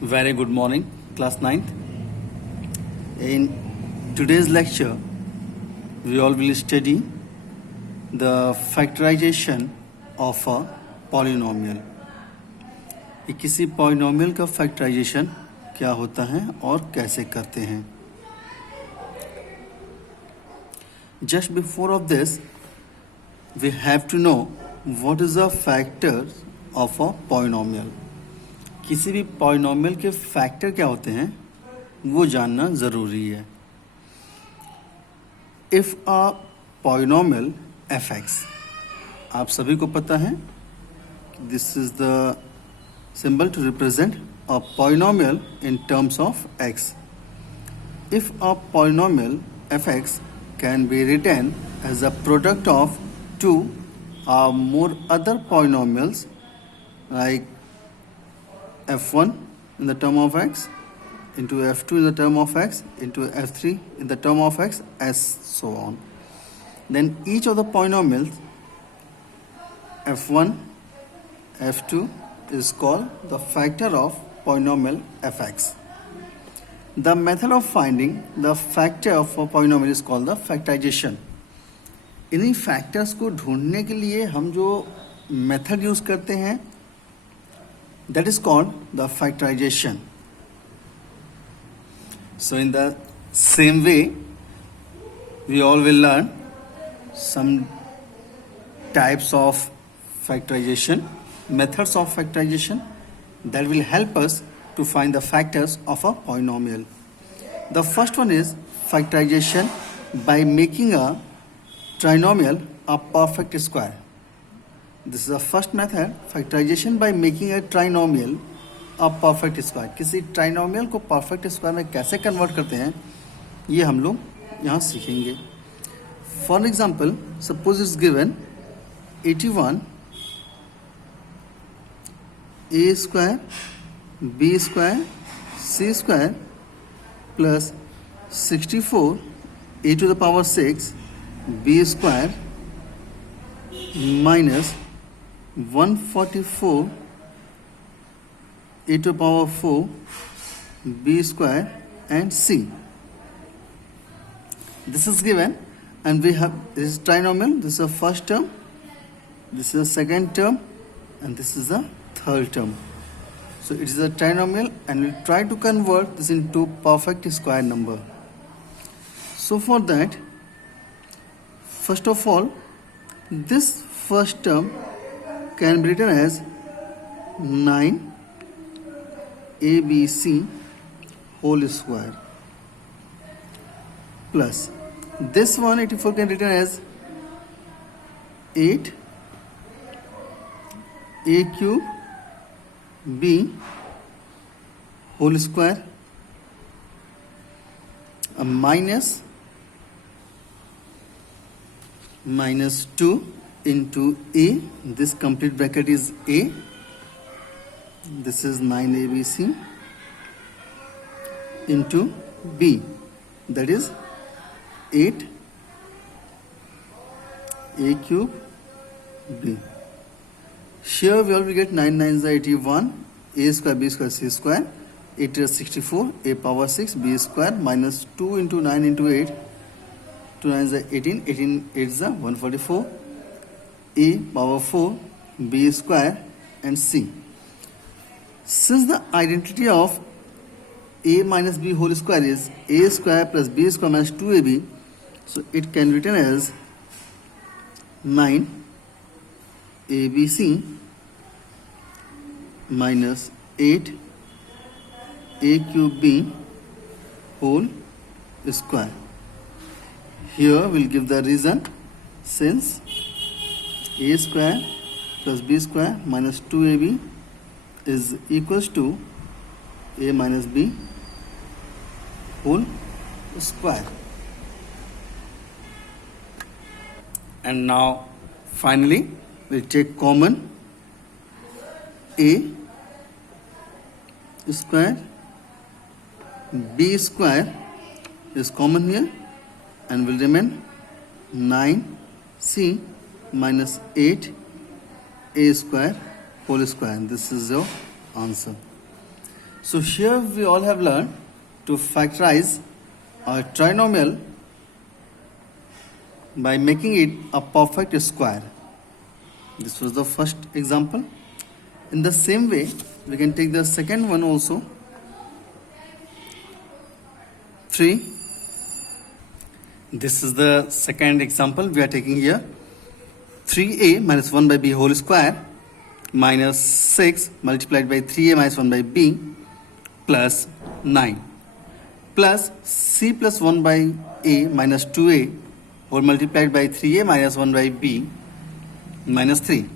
Very good morning, class 9th. In today's lecture, we all will study the factorization of a polynomial. कि किसी polynomial का factorization क्या होता है और कैसे करते हैं. Just before of this, we have to know what is the factors of a polynomial. किसी भी पॉलिनोमियल के फैक्टर क्या होते हैं वो जानना ज़रूरी है. If a polynomial f x, आप सभी को पता है this is the symbol to represent a polynomial in terms of x. If a polynomial f x can be written as a product of two or more other polynomials like f1 in the term of x into f2 in the term of x into f3 in the term of x as so on. Then each of the polynomials f1, f2 is called the factor of polynomial fx. The method of finding the factor of a polynomial is called the factorization. इन्हीं factors को ढूंढने के लिए हम जो method use करते हैं that is called the factorisation. So in the same way we all will learn some types of factorisation, methods of factorisation that will help us to find the factors of a polynomial. The first one is factorisation by making a trinomial a perfect square. This is the first method, factorization by making a trinomial a perfect square. किसी trinomial को perfect square में कैसे convert करते हैं ये हम लोग यहाँ सीखेंगे. For example, suppose it's given 81 a square b square c square plus 64 a to the power 6 b square minus 144 a to the power 4 b square and c. This is given and we have this is trinomial. This is the first term, this is the second term and this is the third term. So it is a trinomial and we'll try to convert this into perfect square number. So for that, first of all, this first term can be written as 9 ABC whole square plus this 184 can be written as 8 A cube B whole square minus 2 into A, this complete bracket is A, this is 9ABC into B, that is 8 A cube B. Here we will get 9 9s are 81, A square B square C square, 8 is 64, A power 6 B square minus 2 into 9 into 8, 2 9 is 18, 18 8 is 144, A power 4, B square and C. Since the identity of A minus B whole square is A square plus B square minus 2AB, so it can be written as 9 ABC minus 8 A cube B whole square. Here we'll give the reason, since A square plus B square minus 2AB is equals to A minus B whole square. And now finally we'll take common A square B square is common here and will remain 9C minus 8 A square whole square. And this is your answer. So here we all have learned to factorize a trinomial by making it a perfect square. This was the first example. In the same way, we can take the second one also. 3. This is the second example we are taking here. 3a minus 1 by b whole square minus 6 multiplied by 3a minus 1 by b plus 9 plus c plus 1 by a minus 2a whole multiplied by 3a minus 1 by b minus 3.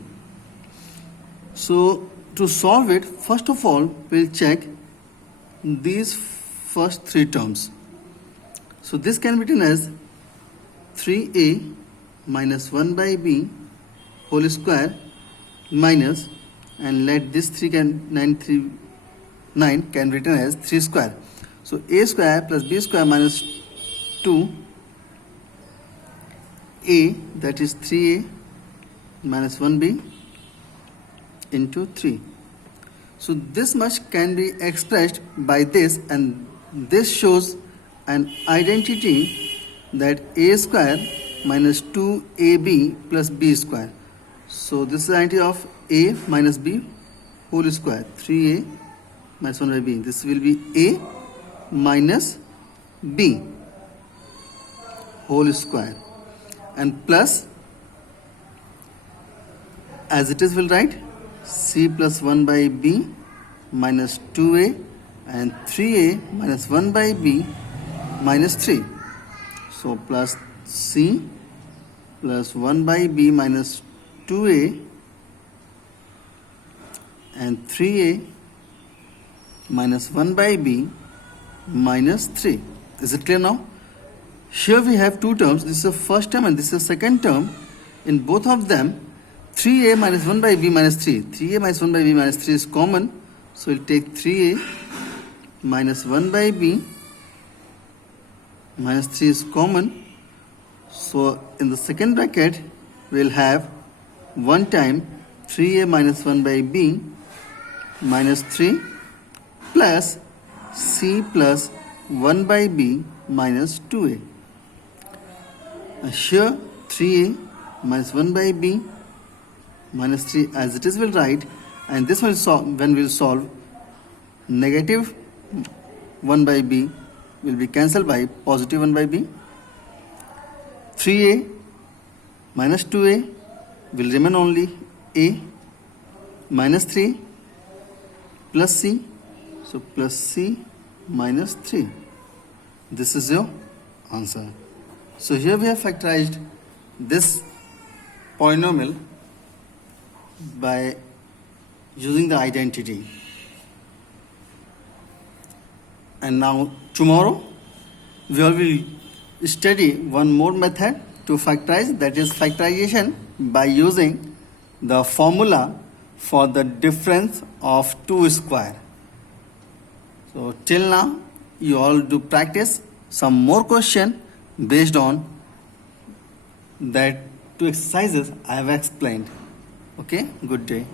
So to solve it, first of all we'll check these first three terms. So this can be written as 3a minus 1 by b whole square minus, and let this 9 can be written as 3 square. So a square plus b square minus 2a, that is 3a minus 1b into 3. So this much can be expressed by this, and this shows an identity that a square minus 2ab plus b square. So this is the identity of a minus b whole square, 3a minus 1 by b. This will be a minus b whole square, and plus, as it is, we'll write c plus 1 by b minus 2a and 3a minus 1 by b minus 3. So plus c plus 1 by b minus 2a and 3a minus 1 by b minus 3. Is it clear now? Here we have two terms. This is the first term and this is the second term. In both of them, 3a minus 1 by b minus 3. 3a minus 1 by b minus 3 is common. So we'll take 3a minus 1 by b minus 3 is common. So in the second bracket, we'll have 1 time 3a minus 1 by b minus 3 plus c plus 1 by b minus 2a. Here 3a minus 1 by b minus 3 as it is will write, and this will solve when we'll solve, negative 1 by b will be cancelled by positive 1 by b. 3a minus 2a will remain only a minus 3 plus c. So plus c minus 3. This is your answer. So here we have factorized this polynomial by using the identity. And now tomorrow we will study one more method to factorize, that is factorization by using the formula for the difference of two square. So till now you all do practice some more question based on that two exercises I have explained. Okay, good day.